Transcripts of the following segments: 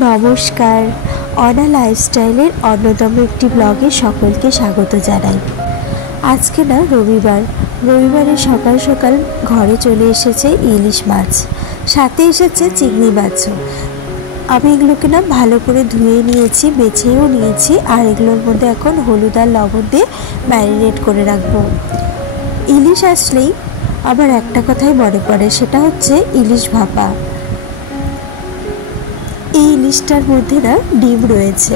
নমস্কার, অনা লাইফস্টাইলের অন্যতম একটি ব্লগে সকলকে স্বাগত জানাই। আজকে না রবিবারে সকাল সকাল ঘরে চলে এসেছে ইলিশ মাছ, সাথে এসেছে চিংড়ি মাছও। আমি এগুলোকে না ভালো করে ধুয়ে নিয়েছি, বেছেও নিয়েছি, আর এগুলোর মধ্যে এখন হলুদ আর লবণ দিয়ে ম্যারিনেট করে রাখবো। ইলিশ আসলেই আমার একটা কথাই মনে পড়ে, সেটা হচ্ছে ইলিশ ভাপা। এই ইলিশটার মধ্যে না ডিম রয়েছে,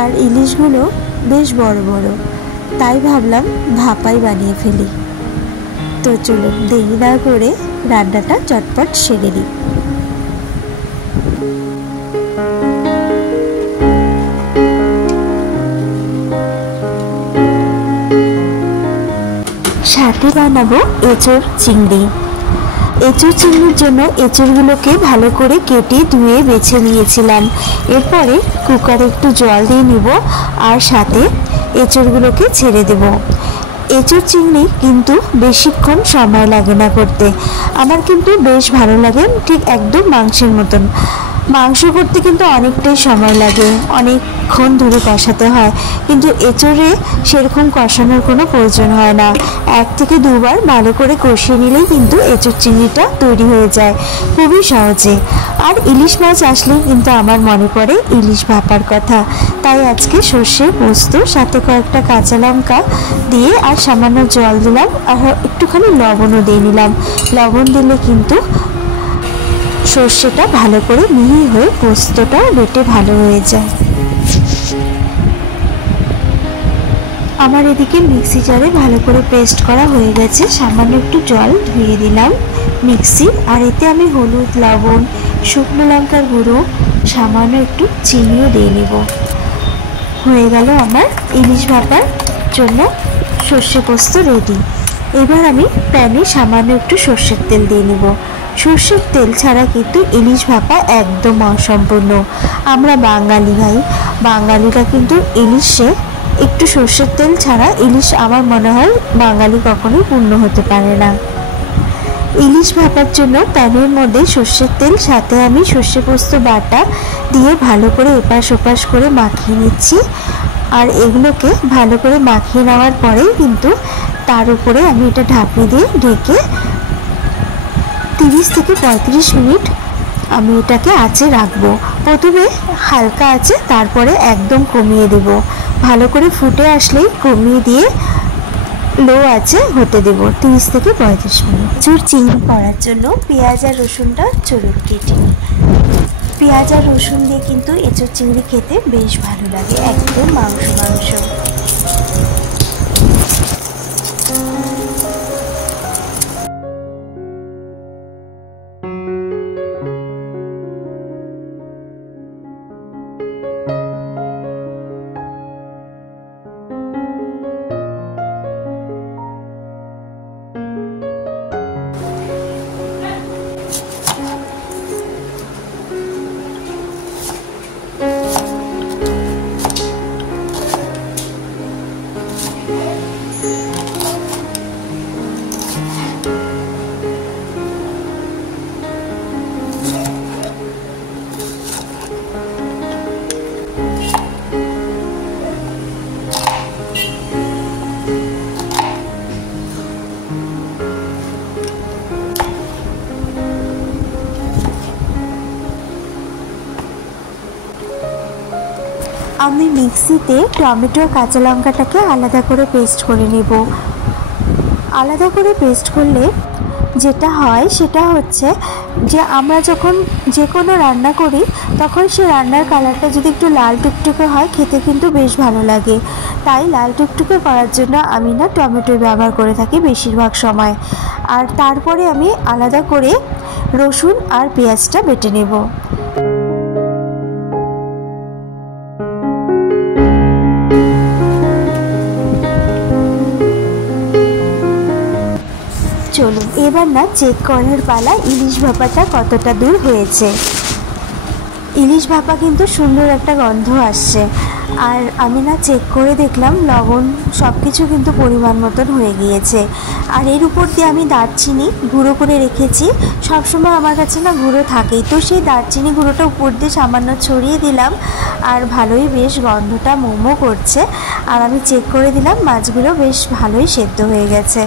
আর ইলিশগুলো বেশ বড় বড়, তাই ভাবলাম ভাপাই বানিয়ে ফেলি। তো চলুন দেরি না করে রান্নাটা চটপট সেরে নিই। সাথে বানাবো এঁচোড় চিংড়ি। এঁচোড় চিংড়ির জন্য এঁচোড়গুলোকে ভালো করে কেটে ধুয়ে বেছে নিয়েছিলাম। এরপরে কুকারে একটু জল দিয়ে নিব, আর সাথে এঁচোড়গুলোকে ছেড়ে দেব। এঁচোড় চিংড়ি কিন্তু বেশিক্ষণ সময় লাগে না করতে, আমার কিন্তু বেশ ভালো লাগে, ঠিক একদম মাংসের মতন। মাংস করতে কিন্তু অনেকটাই সময় লাগে, অনেকক্ষণ ধরে কষাতে হয়, কিন্তু এঁচোড়ে সেরকম কষানোর কোনো প্রয়োজন হয় না। 1 থেকে 2 বার ভালো করে কষিয়ে নিলেই কিন্তু এঁচোড় চিংড়িটা তৈরি হয়ে যায় খুবই সহজে। আর ইলিশ মাছ আসলেই কিন্তু আমার মনে পড়ে ইলিশ ভাপার কথা, তাই আজকে সর্ষে পোস্ত সাথে কয়েকটা কাঁচা লঙ্কা দিয়ে আর সামান্য জল দিলাম, আর একটুখানি লবণও দিয়ে নিলাম। লবণ দিলে কিন্তু সর্ষেটা ভালো করে মিহি হয়ে পোস্তটাও বেটে ভালো হয়ে যায়। আমার এদিকে মিক্সি জারে ভালো করে পেস্ট করা হয়ে গেছে, সামান্য একটু জল ধুয়ে দিলাম মিক্সি, আর এতে আমি হলুদ, লবণ, শুকনো লঙ্কার গুঁড়ো, সামান্য একটু চিনিও দিয়ে নেব। হয়ে গেল আমার ইলিশ ভাপার জন্য সর্ষে পোস্ত রেডি। এবার আমি প্যানে সামান্য একটু সর্ষের তেল দিয়ে নেব। সর্ষের তেল ছাড়া কিন্তু ইলিশ ভাপা একদম অসম্পূর্ণ। আমরা বাঙালিরা কিন্তু ইলিশে একটু সর্ষের তেল ছাড়া ইলিশ আমার মনে হয় বাঙালি কখনোই পূর্ণ হতে পারে না। ইলিশ ভাপার জন্য প্যানের মধ্যে সর্ষের তেল, সাথে আমি সর্ষে পোস্ত বাটা দিয়ে ভালো করে এপাশ ওপাশ করে মাখিয়ে নিচ্ছি। আর এগুলোকে ভালো করে মাখিয়ে নেওয়ার পরেই কিন্তু তার উপরে আমি এটা ঢাকনি দিয়ে ঢেকে 30 থেকে 35 মিনিট আমি এটাকে আঁচে রাখবো। প্রথমে হালকা আছে, তারপরে একদম কমিয়ে দেব। ভালো করে ফুটে আসলেই কমিয়ে দিয়ে লো আছে হতে দেব 30 থেকে 35 মিনিট। এঁচোড় চিংড়ি করার জন্য পেঁয়াজ আর রসুনটা চলুন কেটে নিই। পেঁয়াজ আর রসুন দিয়ে কিন্তু এঁচোড় চিংড়ি খেতে বেশ ভালো লাগে, একদম মাংস। আমি মিক্সিতে টমেটো, কাঁচা লঙ্কাটাকে আলাদা করে পেস্ট করে নেব। আলাদা করে পেস্ট করলে যেটা হয় সেটা হচ্ছে যে আমরা যখন যে কোনো রান্না করি তখন সে রান্নার কালারটা যদি একটু লাল টুকটুকে হয়, খেতে কিন্তু বেশ ভালো লাগে। তাই লাল টুকটুকে করার জন্য আমি না টমেটো ব্যবহার করে থাকি বেশিরভাগ সময়। আর তারপরে আমি আলাদা করে রসুন আর পেঁয়াজটা বেটে নেব। চলুন এবার না চেক করার পালা ইলিশ ভাপাটা কতটা দূর হয়েছে। ইলিশ ভাপা কিন্তু সুন্দর একটা গন্ধ আসছে, আর আমি না চেক করে দেখলাম লবণ সব কিছু কিন্তু পরিমাণ মতন হয়ে গিয়েছে। আর এর উপর দিয়ে আমি দারচিনি গুঁড়ো করে রেখেছি, সবসময় আমার কাছে না গুঁড়ো থাকেই, তো সেই দারচিনি গুঁড়োটা উপর দিয়ে সামান্য ছড়িয়ে দিলাম। আর ভালোই বেশ গন্ধটা মোমো করছে। আর আমি চেক করে দিলাম মাছগুলো বেশ ভালোই সেদ্ধ হয়ে গেছে।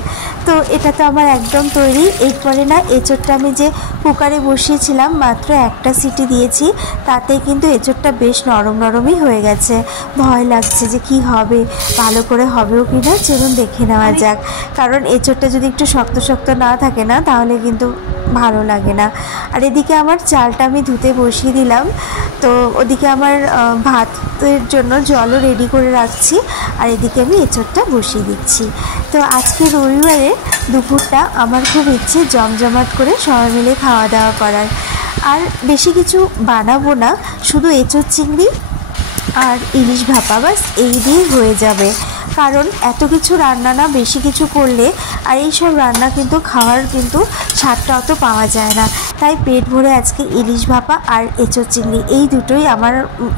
তো এটা তো আমার একদম তৈরি। এরপরে না এঁচোড়টা আমি যে কুকারে বসিয়েছিলাম মাত্র একটা সিটি দিয়েছি, তাতেই কিন্তু এঁচোড়টা বেশ নরম নরমই হয়ে গেছে। ভয় লাগছে যে কি হবে, ভালো করে হবেও কি না, চলুন দেখে নেওয়া যাক। কারণ এঁচোড়টা যদি একটু শক্ত শক্ত না থাকে না তাহলে কিন্তু ভালো লাগে না। আর এদিকে আমার চালটা আমি ধুতে বসিয়ে দিলাম। তো ওদিকে আমার ভাতের জন্য জলও রেডি করে রাখছি, আর এদিকে আমি এঁচোড়টা বসিয়ে দিচ্ছি। তো আজকে রবিবারে দুপুরটা আমার খুব ইচ্ছে জমজমাট করে সবাই মিলে খাওয়া দাওয়া করার। আর বেশি কিছু বানাবো না, শুধু এঁচোড় চিংড়ি আর ইলিশ ভাপা, বাস এই দিয়ে হয়ে যাবে। কারণ এত কিছু রান্না না বেশি কিছু করলে, আর এই সব রান্না কিন্তু খাওয়ার কিন্তু স্বাদটা অত পাওয়া যায় না। তাই পেট ভরে আজকে ইলিশ ভাপা আর এঁচোড় চিংড়ি এই দুটোই আমার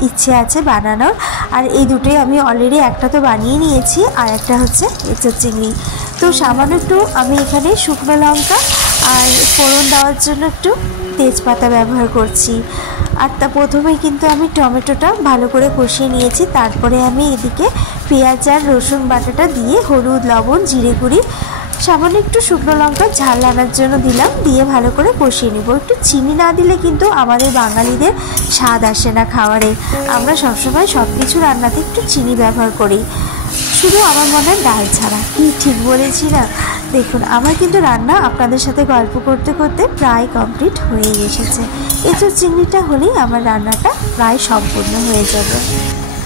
ইচ্ছে আছে বানানোর। আর এই দুটোই আমি অলরেডি একটা তো বানিয়ে নিয়েছি, আর একটা হচ্ছে এঁচোড় চিংড়ি। তো সামান্য একটু আমি এখানে শুকনো লঙ্কা আর ফোড়ন দেওয়ার জন্য একটু তেজপাতা ব্যবহার করছি। আর তা প্রথমেই কিন্তু আমি টমেটোটা ভালো করে কষিয়ে নিয়েছি, তারপরে আমি এদিকে পেঁয়াজ আর রসুন বাটাটা দিয়ে হলুদ লবণ জিরে গুঁড়ি সামান্য একটু শুকনো লঙ্কা ঝাল আনার জন্য দিলাম, দিয়ে ভালো করে কষিয়ে নেব। একটু চিনি না দিলে কিন্তু আমাদের বাঙালিদের স্বাদ আসে না খাবারে। আমরা সবসময় সব কিছু রান্নাতে একটু চিনি ব্যবহার করি, শুধু আমার মনে হয় ডাল ছাড়া। কি ঠিক বলেছি না? দেখুন আমার কিন্তু রান্না আপনাদের সাথে গল্প করতে করতে প্রায় কমপ্লিট হয়ে এসেছে। এঁচোড় চিংড়িটা হলেই আমার রান্নাটা প্রায় সম্পূর্ণ হয়ে যাবে।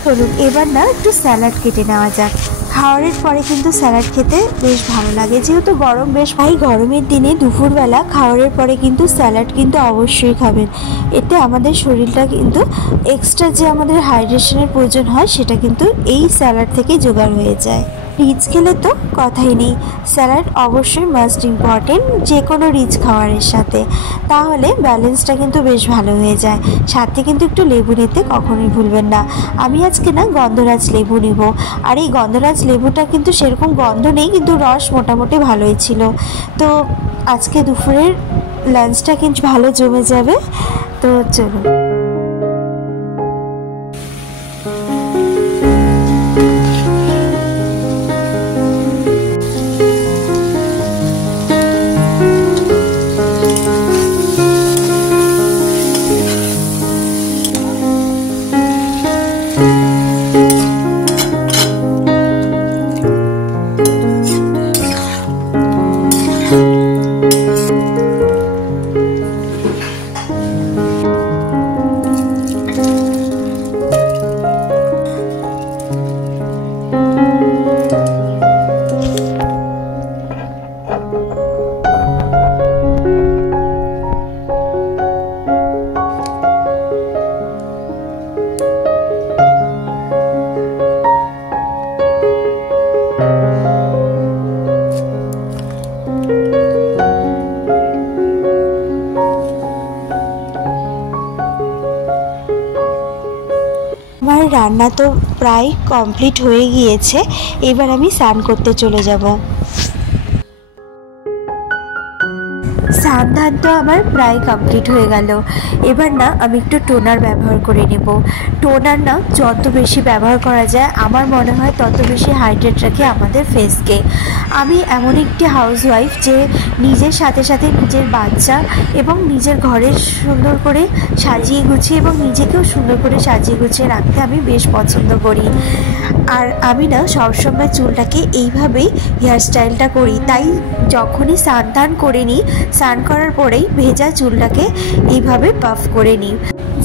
চলুন এবার না একটু স্যালাড কেটে নেওয়া যাক। খাওয়ারের পরে কিন্তু স্যালাড খেতে বেশ ভালো লাগে, যেহেতু গরম বেশ। ভাই গরমের দিনে দুপুরবেলা খাওয়ারের পরে কিন্তু স্যালাড কিন্তু অবশ্যই খাবেন। এতে আমাদের শরীরটা কিন্তু এক্সট্রা যে আমাদের হাইড্রেশনের প্রয়োজন হয় সেটা কিন্তু এই স্যালাড থেকেই জোগাড় হয়ে যায়। রিচ খেলে তো কথাই নেই, স্যালাড অবশ্যই মাস্ট ইম্পর্টেন্ট যে কোনো রিচ খাবারের সাথে, তাহলে ব্যালেন্সটা কিন্তু বেশ ভালো হয়ে যায়। সাথে কিন্তু একটু লেবু নিতে কখনোই ভুলবেন না। আমি আজকে না গন্ধরাজ লেবু নিব, আর এই গন্ধরাজ লেবুটা কিন্তু সেরকম গন্ধ নেই, কিন্তু রস মোটামুটি ভালোই ছিল। তো আজকে দুপুরের লাঞ্চটা কিন্তু ভালো জমে যাবে। তো চলুন। আমার রান্না তো প্রায় কমপ্লিট হয়ে গিয়েছে, এবার আমি স্নান করতে চলে যাব। স্নান ধান তো আমার প্রায় কমপ্লিট হয়ে গেল। এবার না আমি একটু টোনার ব্যবহার করে নেব। টোনার না যত বেশি ব্যবহার করা যায় আমার মনে হয় তত বেশি হাইড্রেট রাখে আমাদের ফেসকে। আমি এমন একটি হাউসওয়াইফ যে নিজের সাথে সাথে নিজের বাচ্চা এবং নিজের ঘরের সুন্দর করে সাজিয়ে গুছিয়ে এবং নিজেকেও সুন্দর করে সাজিয়ে গুছিয়ে রাখতে আমি বেশ পছন্দ করি। আর আমি না সবসময় চুলটাকে এইভাবেই হেয়ারস্টাইলটা করি, তাই যখনই স্নান টান করে নিই, স্নান করার পরেই ভেজা চুলটাকে এইভাবে পাফ করে নিই।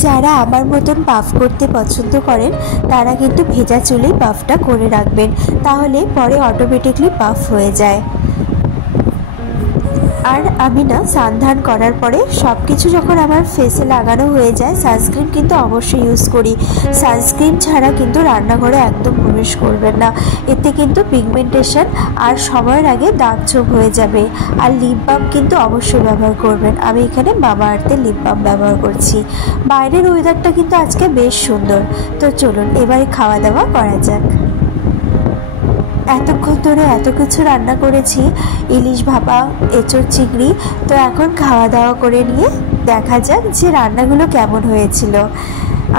যারা আমার মতন পাফ করতে পছন্দ করেন তারা কিন্তু ভেজা চুলেই পাফটা করে রাখবেন, তাহলে পরে অটোমেটিকলি পাফ হয়ে যায়। আর আমি না স্নান করার পরে সব কিছু যখন আমার ফেসে লাগানো হয়ে যায়, সানস্ক্রিন কিন্তু অবশ্যই ইউজ করি। সানস্ক্রিন ছাড়া কিন্তু রান্নাঘরে একদম প্রবেশ করবেন না, এতে কিন্তু পিগমেন্টেশন আর সময়ের আগে দাগ ছোপ হয়ে যাবে। আর লিপ বাম কিন্তু অবশ্যই ব্যবহার করবেন। আমি এখানে মামা আর্থের লিপ বাম ব্যবহার করছি। বাইরের ওয়েদারটা কিন্তু আজকে বেশ সুন্দর। তো চলুন এবারে খাওয়া দাওয়া করা যাক। এতক্ষণ ধরে এত কিছু রান্না করেছি, ইলিশ ভাপা, এঁচোড় চিংড়ি। তো এখন খাওয়া দাওয়া করে নিয়ে দেখা যাক যে রান্নাগুলো কেমন হয়েছিল।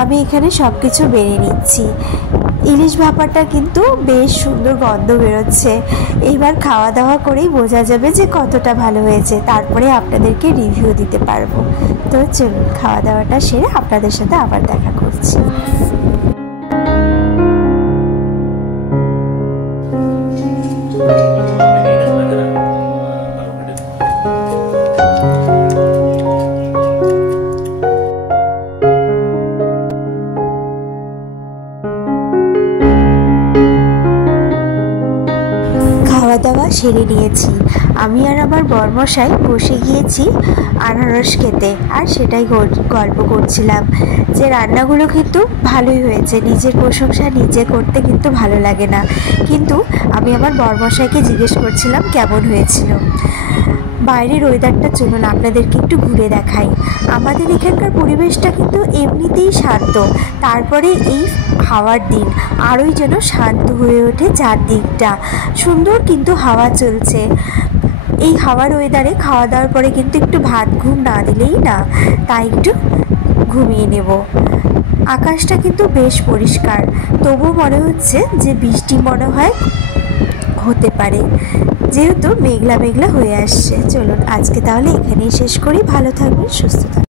আমি এখানে সব কিছু বেড়ে নিচ্ছি। ইলিশ ভাপাটা কিন্তু বেশ সুন্দর গন্ধ বেরোচ্ছে। এইবার খাওয়া দাওয়া করেই বোঝা যাবে যে কতটা ভালো হয়েছে, তারপরে আপনাদেরকে রিভিউ দিতে পারবো। তো চলুন খাওয়া দাওয়াটা সেরে আপনাদের সাথে আবার দেখা করছি। খাওয়া দাওয়া সেরে নিয়েছি। আমি আর আমার বরমশাই বসে গিয়েছি আনারস খেতে, আর সেটাই গল্প করছিলাম যে রান্নাগুলো কিন্তু ভালোই হয়েছে। নিজের প্রশংসা নিজে করতে কিন্তু ভালো লাগে না, কিন্তু আমি আমার বরমশাইকে জিজ্ঞেস করছিলাম কেমন হয়েছিল। বাইরের ওয়েদারটা চলুন আপনাদেরকে একটু ঘুরে দেখাই। আমাদের এখানকার পরিবেশটা কিন্তু এমনিতেই শান্ত, তারপরে এই হাওয়ার দিন আরোই যেন শান্ত হয়ে ওঠে চারদিকটা। সুন্দর কিন্তু হাওয়া চলছে। এই হাওয়ার ওয়েদারে খাওয়া দাওয়ার পরে কিন্তু একটু ভাত ঘুম না দিলেই না, তাই একটু ঘুমিয়ে নেব। আকাশটা কিন্তু বেশ পরিষ্কার, তবু মনে হচ্ছে যে বৃষ্টি মনে হয় হতে পারে, যেহেতু মেঘলা মেঘলা হয়ে আসছে। চলুন আজকে তাহলে এখানেই শেষ করি। ভালো থাকবেন, সুস্থ থাকবেন।